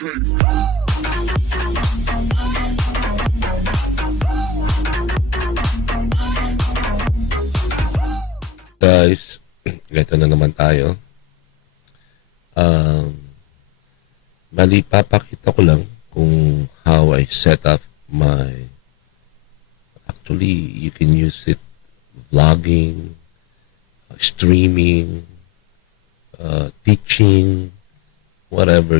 Guys, ito na naman tayo. Bali, papakita ko lang kung how I set up my, actually, you can use it vlogging, streaming, teaching, whatever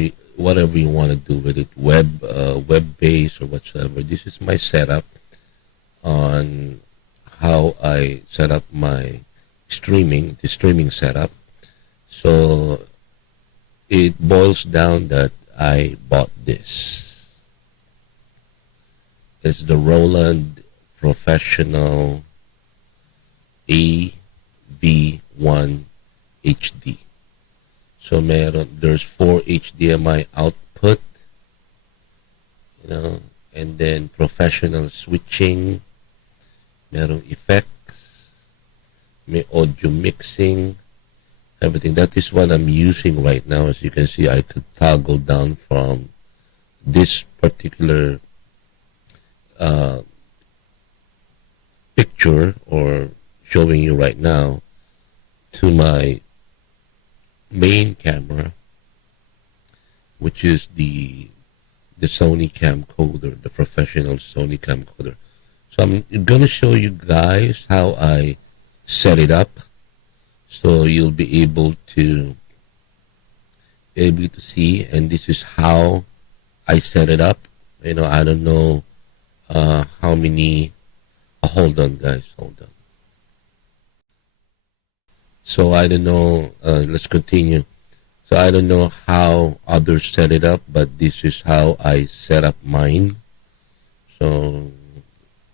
you want to do with it, web-based or whatsoever. This is my setup on how I set up my the streaming setup. So it boils down that I bought this. It's the Roland Professional V-1HD. So there's 4 HDMI output, and then professional switching, merong effects, may audio mixing, everything. That is what I'm using right now. As you can see, I could toggle down from this particular picture or showing you right now to my main camera, which is the Sony camcorder, the professional Sony camcorder. So I'm going to show you guys how I set it up, so you'll be able to see. And this is how I set it up. I don't know how many. Hold on, guys. Hold on. So I don't know. Let's continue. So I don't know how others set it up, but this is how I set up mine. So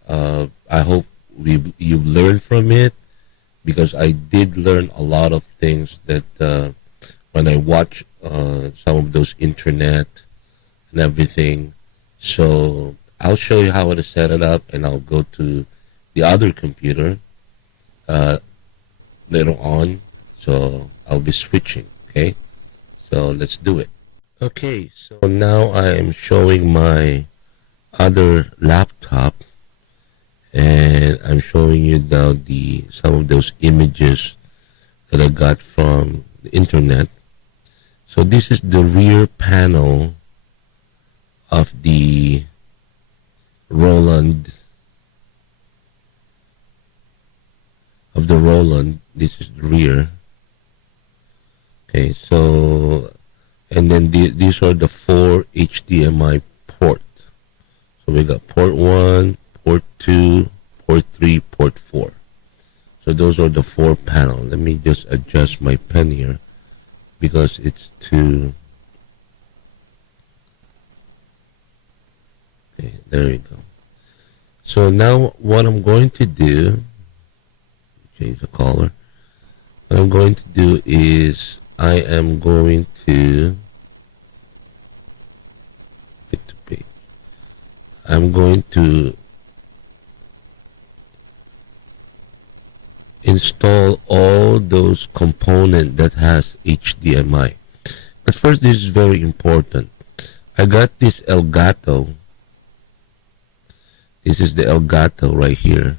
I hope you've learned from it, because I did learn a lot of things that when I watch some of those internet and everything. So I'll show you how to set it up, and I'll go to the other computer later on. So I'll be switching. Okay, so let's do it. Okay, so now I am showing my other laptop, and I'm showing you now some of those images that I got from the internet. So this is the rear panel of the Roland. This is the rear. Okay, so, and then these are the 4 HDMI ports. So we got port 1, port 2, port 3, port 4. So those are the 4 panels. Let me just adjust my pen here, because it's too. Okay, there you go. So now what I'm going to do, change the color. What I'm going to do is I am going to fit to page. I'm going to install all those components that has HDMI. But first, this is very important. I got this Elgato. This is the Elgato right here.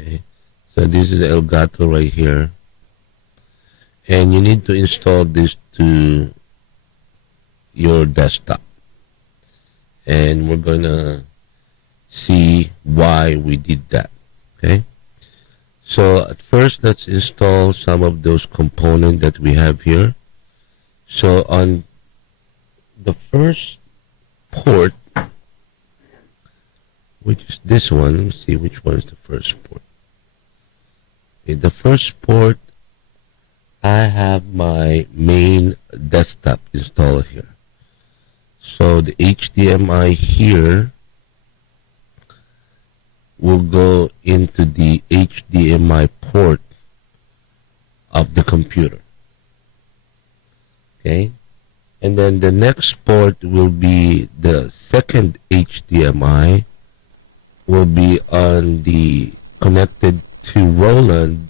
Okay, so this is the Elgato right here, and you need to install this to your desktop, and we're gonna see why we did that. Okay, so at first, let's install some of those components that we have here. So on the first port, which is this one, let me see which one is the first port. Okay, the first port, I have my main desktop installed here. So the HDMI here will go into the HDMI port of the computer. Okay, and then the next port will be the second HDMI, will be on the connected to Roland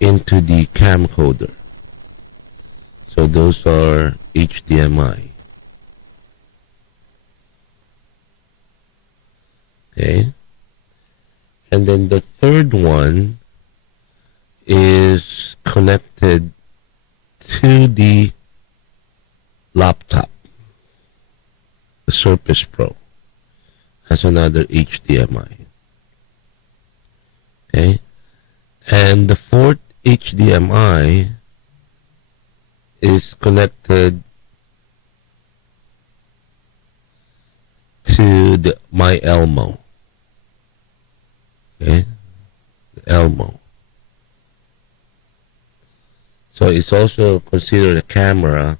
into the camcorder. So those are HDMI. Okay. And then the third one is connected to the laptop. The Surface Pro has another HDMI. Okay. And the fourth HDMI is connected to my Elmo. Okay, the Elmo. So it's also considered a camera.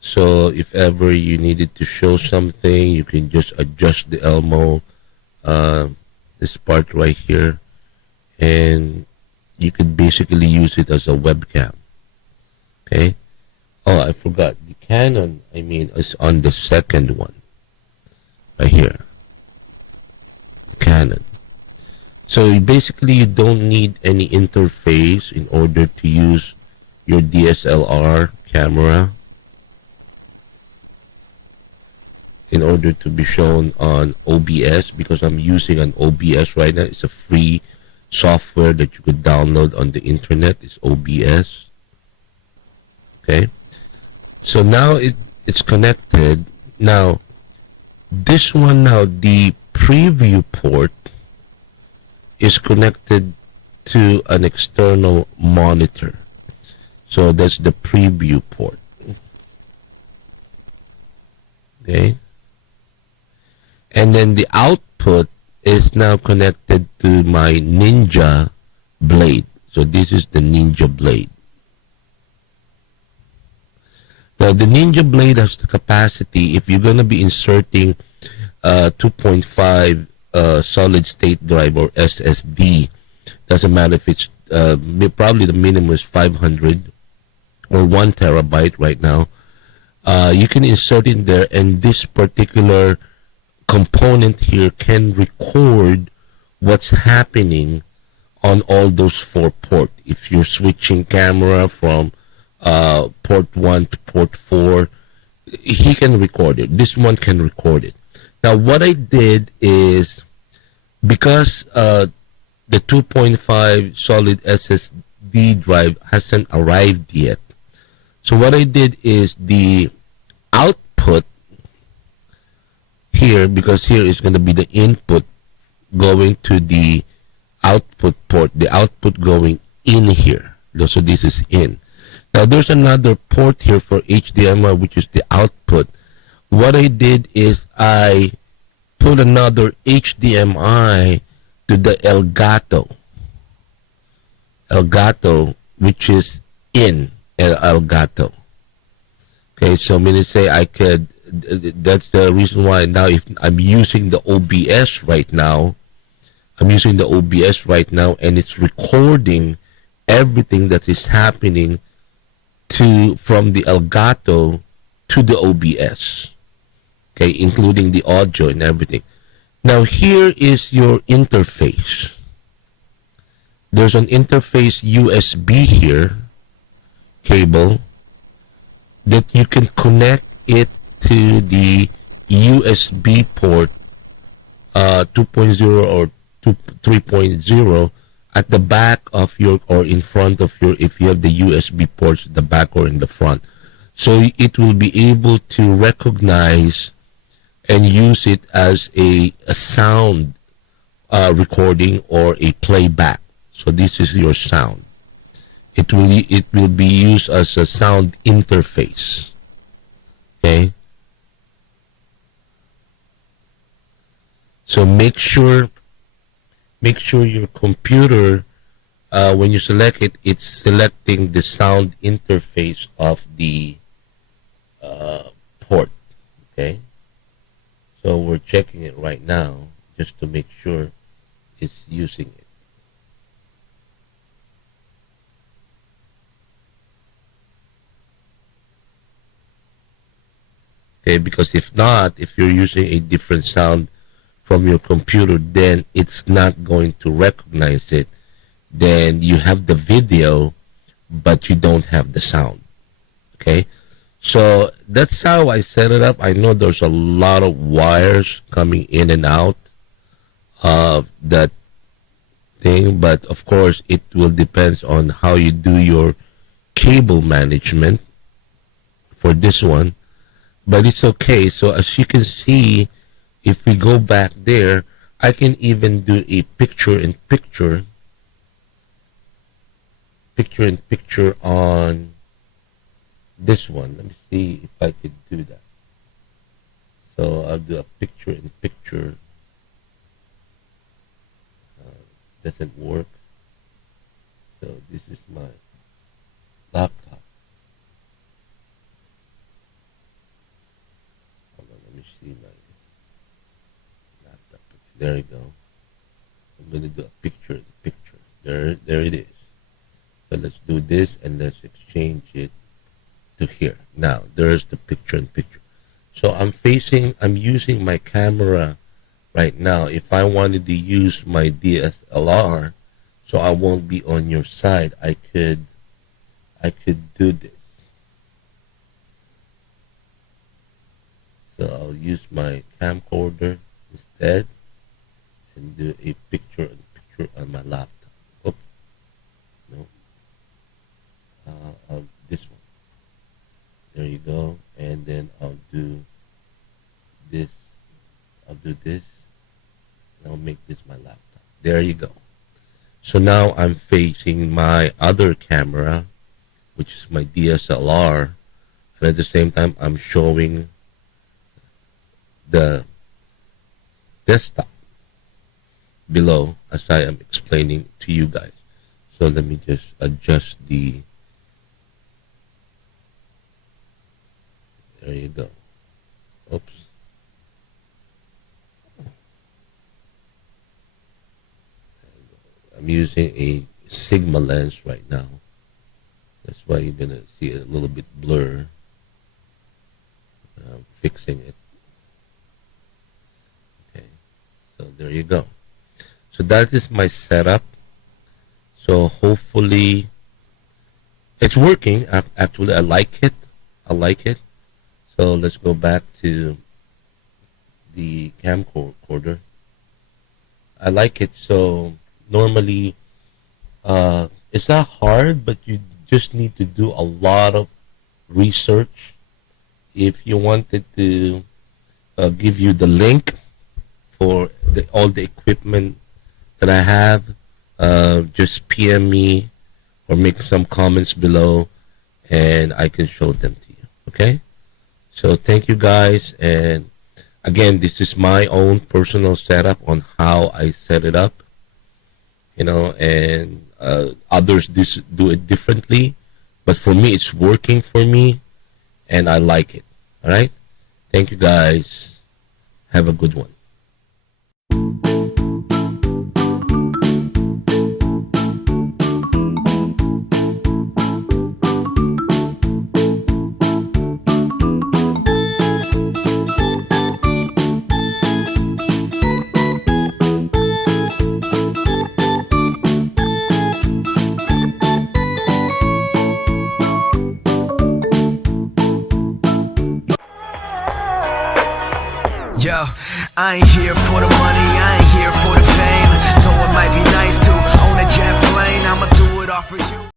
So if ever you needed to show something, you can just adjust the Elmo, this part right here, and you could basically use it as a webcam. Okay. Oh, I forgot. The Canon, is on the second one. Right here. The Canon. So basically you don't need any interface in order to use your DSLR camera in order to be shown on OBS, because I'm using an OBS right now. It's a free software that you could download on the internet. It's OBS. Okay. So now it's connected. Now, this one now, the preview port is connected to an external monitor. So that's the preview port. Okay. And then the output is now connected to my Ninja blade. So this is the Ninja blade. Now the Ninja blade has the capacity, if you're going to be inserting 2.5 solid state drive or SSD, doesn't matter if it's probably the minimum is 500 or 1 terabyte right now. You can insert in there, and this particular component here can record what's happening on all those 4 ports. If you're switching camera from port 1 to port 4, he can record it. This one can record it. Now, what I did is, because the 2.5 solid SSD drive hasn't arrived yet, so what I did is the output here, because here is going to be the input going to the output port, the output going in here. So this is in. Now, there's another port here for HDMI, which is the output. What I did is I put another HDMI to the Elgato, which is in Elgato. Okay, so I'm going to say I could, that's the reason why now if I'm using the OBS right now, and it's recording everything that is happening from the Elgato to the OBS. Okay, including the audio and everything. Now here is your interface. There's an interface USB here, cable, that you can connect it to the USB port 2.0 or 3.0 at the back of your, or in front of your, if you have the USB ports at the back or in the front. So it will be able to recognize and use it as a sound recording or a playback. So this is your sound. It will be used as a sound interface. Okay. So make sure your computer, when you select it, it's selecting the sound interface of the port. Okay. So we're checking it right now just to make sure it's using it. Okay, because if not, if you're using a different sound from your computer, then it's not going to recognize it. Then you have the video, but you don't have the sound. Okay, so that's how I set it up. I know there's a lot of wires coming in and out of that thing, but of course it will depends on how you do your cable management for this one. But it's okay. So as you can see, if we go back there, I can even do a picture-in-picture on this one. Let me see if I could do that. So I'll do a picture-in-picture. Doesn't work. So this is my laptop. Hold on, let me see my laptop. There you go. I'm gonna do a picture-in-picture. There it is. So let's do this and let's exchange it to here. Now there's the picture-in-picture. So I'm using my camera right now. If I wanted to use my DSLR, so I won't be on your side, I could do this. So I'll use my camcorder instead and do a picture-in-picture on my laptop. Oops. No. This one. There you go. And then I'll do this. I'll do this. And I'll make this my laptop. There you go. So now I'm facing my other camera, which is my DSLR, and at the same time I'm showing the desktop below as I am explaining to you guys. So let me just adjust the, there you go. Oops. I'm using a Sigma lens right now. That's why you're gonna see it a little bit blur. I'm fixing it. Okay, so there you go. So that is my setup. So hopefully it's working. Actually, I like it. I like it. So let's go back to the camcorder. I like it. So normally, it's not hard, but you just need to do a lot of research. If you wanted to give you the link for all the equipment that I have, just PM me or make some comments below, and I can show them to you. Okay? So thank you guys, and again, this is my own personal setup on how I set it up. You know, and others do it differently, but for me it's working for me and I like it. All right, thank you guys, have a good one. Yo, I ain't here for the money, I ain't here for the fame. Though it might be nice to own a jet plane, I'ma do it all for you.